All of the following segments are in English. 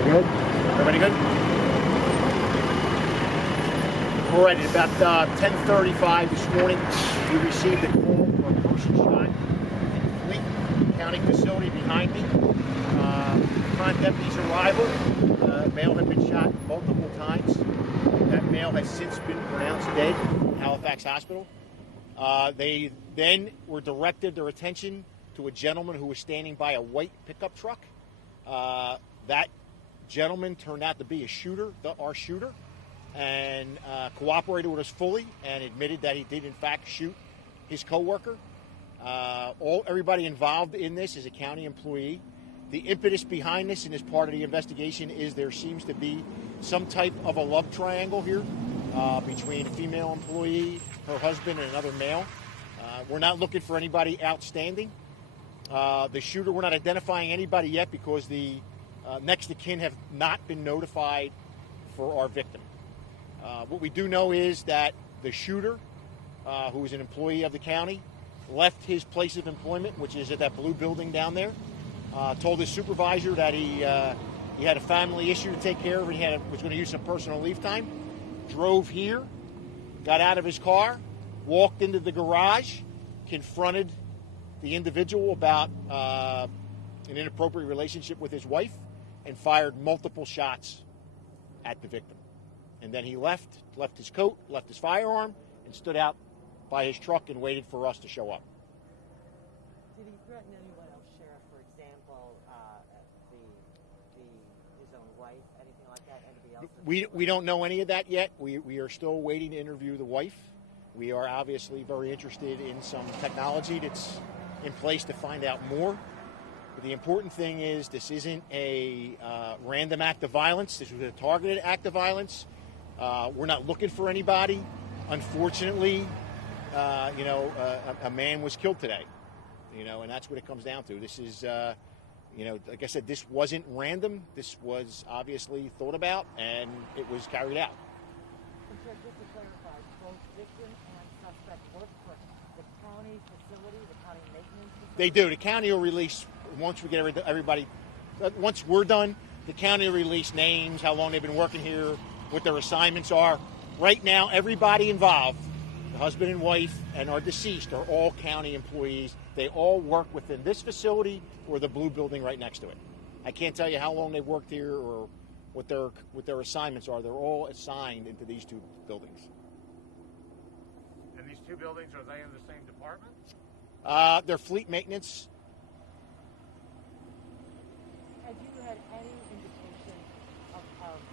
We're good. Everybody good? All right, at about 10:35 this morning, we received a call for a person shot in the Fleet County facility behind me. Upon deputies' arrival, a male had been shot multiple times. That male has since been pronounced dead in Halifax Hospital. They then were directed their attention to a gentleman who was standing by a white pickup truck. That gentleman turned out to be a shooter, our shooter, and cooperated with us fully and admitted that he did in fact shoot his coworker. Everybody involved in this is a county employee. The impetus behind this and as part of the investigation is there seems to be some type of a love triangle here between a female employee, her husband, and another male. We're not looking for anybody outstanding. The shooter, we're not identifying anybody yet because the next of kin have not been notified for our victim. What we do know is that the shooter, who is an employee of the county, left his place of employment, which is at that blue building down there, told his supervisor that he had a family issue to take care of and he was going to use some personal leave time, drove here, got out of his car, walked into the garage, confronted the individual about an inappropriate relationship with his wife, and fired multiple shots at the victim. And then he left his coat, left his firearm, and stood out by his truck and waited for us to show up. Did he threaten anyone else, Sheriff, for example, his own wife, anything like that, anybody else? We don't know any of that yet. We are still waiting to interview the wife. We are obviously very interested in some technology that's in place to find out more. But the important thing is this isn't a random act of violence. This was a targeted act of violence. We're not looking for anybody. Unfortunately, a man was killed today, and that's what it comes down to. This is, like I said, this wasn't random. This was obviously thought about, and it was carried out. Just to clarify, both victim and suspect work for the county facility, the county maintenance facility? They do. The county will release, once we get everybody, once we're done, the county will release names, how long they've been working here, what their assignments are. Right now, everybody involved, the husband and wife and our deceased, are all county employees. They all work within this facility or the blue building right next to it. I can't tell you how long they worked here or what their assignments are. They're all assigned into these two buildings. And these two buildings, are they in the same department? They're fleet maintenance. Have you had any indication of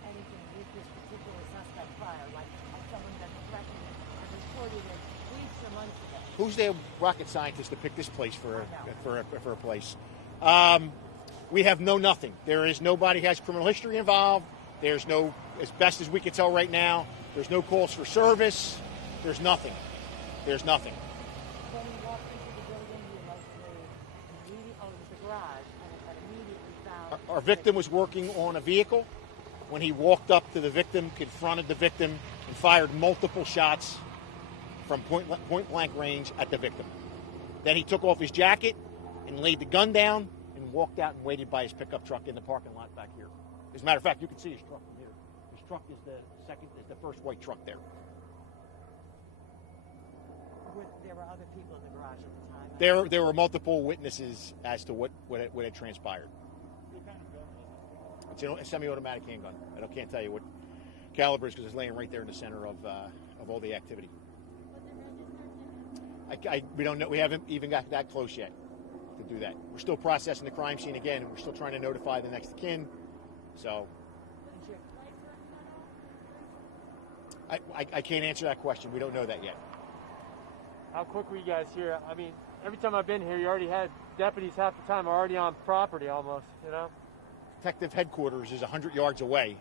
anything with this particular suspect prior, like someone that threatened and reported it weeks or months ago? Who's their rocket scientist to pick this place for a place? We have nothing. There is nobody who has criminal history involved. There's no, as best as we can tell right now, there's no calls for service. There's nothing. There's nothing. When we walked into the building, it was the garage, and immediately found... Our victim was working on a vehicle. When he walked up to the victim, confronted the victim, and fired multiple shots from point blank range at the victim. Then he took off his jacket and laid the gun down and walked out and waited by his pickup truck in the parking lot back here. As a matter of fact, you can see his truck from here. His truck is the first white truck there. There were other people in the garage at the time? There were multiple witnesses as to what had transpired. It's a semi-automatic handgun. I can't tell you what caliber is because it's laying right there in the center of all the activity. We don't know. We haven't even got that close yet to do that. We're still processing the crime scene again, and we're still trying to notify the next of kin. So I can't answer that question. We don't know that yet. How quick were you guys here? I mean, every time I've been here, you already had deputies half the time already on property almost, Detective headquarters is 100 yards away.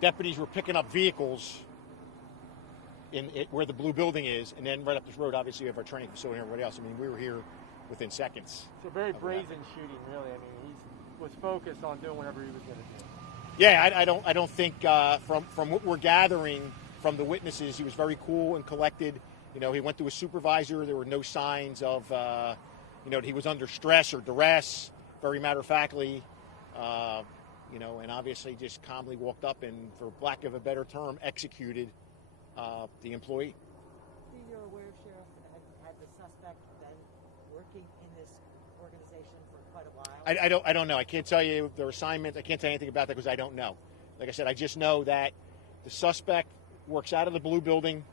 Deputies were picking up vehicles where the blue building is, and then right up this road, obviously, we have our training facility and everybody else. I mean, we were here within seconds. It's a very brazen shooting, really. I mean, he was focused on doing whatever he was going to do. Yeah, I don't think from what we're gathering from the witnesses, he was very cool and collected. He went to his supervisor. There were no signs of, he was under stress or duress. Very matter-of-factly, and obviously just calmly walked up and, for lack of a better term, executed the employee. You're aware, Sheriff, had the suspect been working in this organization for quite a while? I don't know. I can't tell you their assignment. I can't tell you anything about that because I don't know. Like I said, I just know that the suspect works out of the blue building.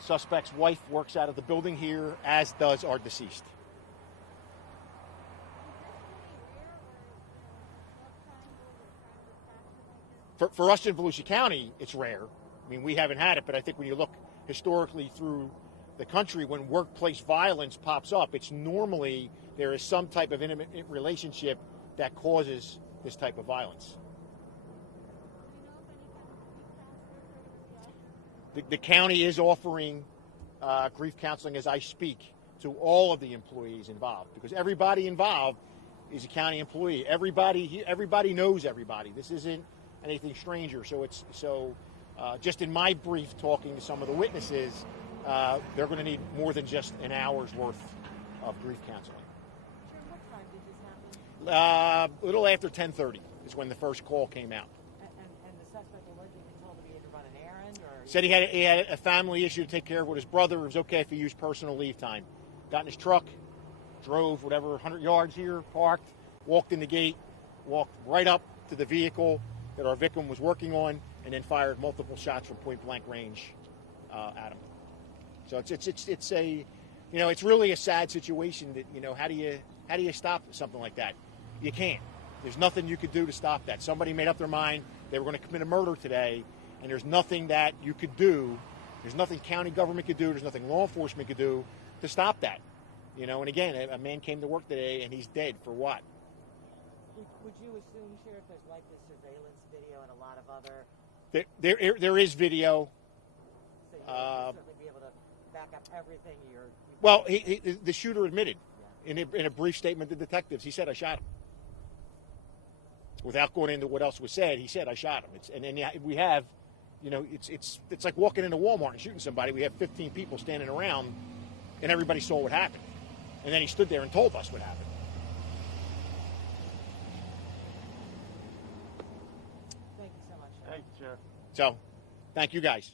Suspect's wife works out of the building here, as does our deceased. For us in Volusia County, it's rare. I mean, we haven't had it, but I think when you look historically through the country, when workplace violence pops up, it's normally there is some type of intimate relationship that causes this type of violence. The county is offering grief counseling as I speak to all of the employees involved, because everybody involved is a county employee. Everybody knows everybody. This isn't anything stranger. So just in my brief talking to some of the witnesses, they're going to need more than just an hour's worth of grief counseling. Sure, what time did this happen? A little after 10:30 is when the first call came out. And the suspect allegedly told him he had to run an errand? Or Said he had a family issue to take care of with his brother. It was okay if he used personal leave time. Got in his truck, drove whatever 100 yards here, parked, walked in the gate, walked right up to the vehicle that our victim was working on, and then fired multiple shots from point blank range at him. So it's a, it's really a sad situation that, how do you stop something like that? You can't. There's nothing you could do to stop that. Somebody made up their mind they were going to commit a murder today, and there's nothing that you could do. There's nothing county government could do. There's nothing law enforcement could do to stop that. And again, a man came to work today and he's dead for what? Would you assume, Sheriff, there's likely surveillance video and a lot of other... There is video. So you'll certainly be able to back up everything you're... Well, the shooter admitted in a brief statement to detectives. He said, "I shot him." Without going into what else was said, he said, "I shot him." And then we have, it's like walking into Walmart and shooting somebody. We have 15 people standing around, and everybody saw what happened. And then he stood there and told us what happened. Thank you so much, Sheriff. Thank you, Sheriff. So, thank you guys.